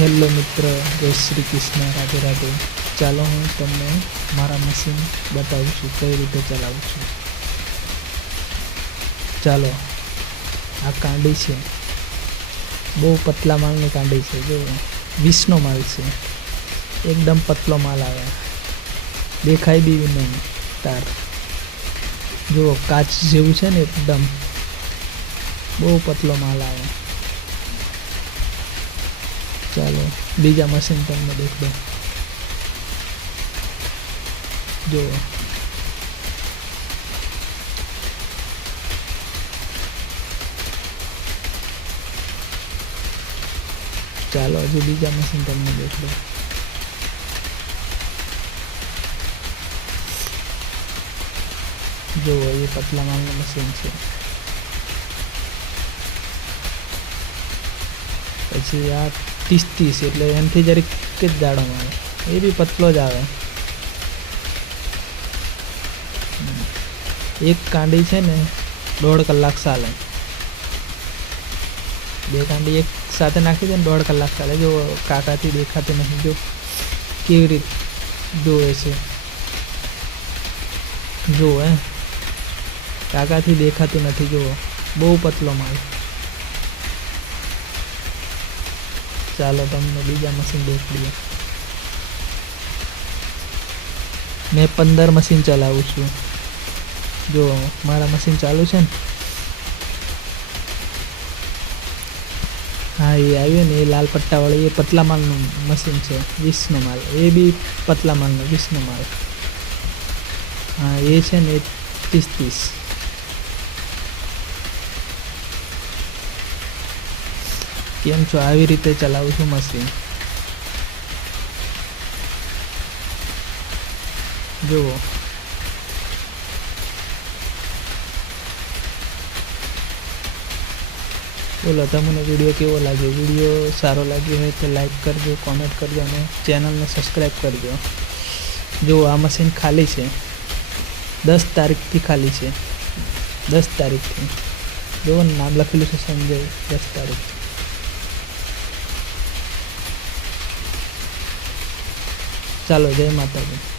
Hello મિત્ર, જય શ્રી કૃષ્ણ, રાધે રાધે. ચાલો હું તમને મારા મશીન બતાવું છું કઈ રીતે ચલાવું છું. ચાલો, આ કાંડી છે, બહુ પતલા માલની કાંડી છે. જો 20નો માલ છે, એકદમ પતલો માલ આવે, દેખાય બી નહીં તાર. જુઓ કાચ જેવું છે ને, એકદમ બહુ પતલો માલ આવે. ચાલો બીજા મશીન તમને દેખ દો. જુઓ ચાલો હજુ બીજા મશીન તમને દેખ દો. જુઓ એ પતલા માલનું મશીન છે. પછી આ 30 એટલે એનાથી જરીક જ જાડો માલ, એ બી પતલો જ આવે. એક કાંડી છે ને 1.5 કલાક ચાલે. 2 કાંડી એક સાથે નાખી દે ને 1.5 કલાક ચાલે. જો કાકાથી દેખાતું નહીં, જો કેવી રીત જોવે છે. જો કાકાથી દેખાતું નથી. જુઓ બહુ પતલો માલ. ચાલો તમને બીજા મશીન દેખાડીએ. મેં 15 મશીન ચલાવું છું. જો મારા મશીન ચાલુ છે ને, હા એ આવ્યું ને, એ લાલ પટ્ટાવાળી એ પતલા માલનું મશીન છે. 20નો માલ, એ બી પતલા માલનો 20નો માલ. હા એ છે ને 30. કેમ છો? આવી રીતે ચલાવું છું મશીન. જુઓ બોલો, તમને વિડીયો કેવો લાગ્યો? વિડીયો સારો લાગ્યો હોય તો લાઈક કરજો, કોમેન્ટ કરજો અને ચેનલને સબસ્ક્રાઈબ કરજો. જુઓ આ મશીન ખાલી છે, 10 તારીખથી ખાલી છે. 10 તારીખથી જુઓ નામ લખેલું છે, સંજય. 10 તારીખ. ચાલો, જય માતાજી.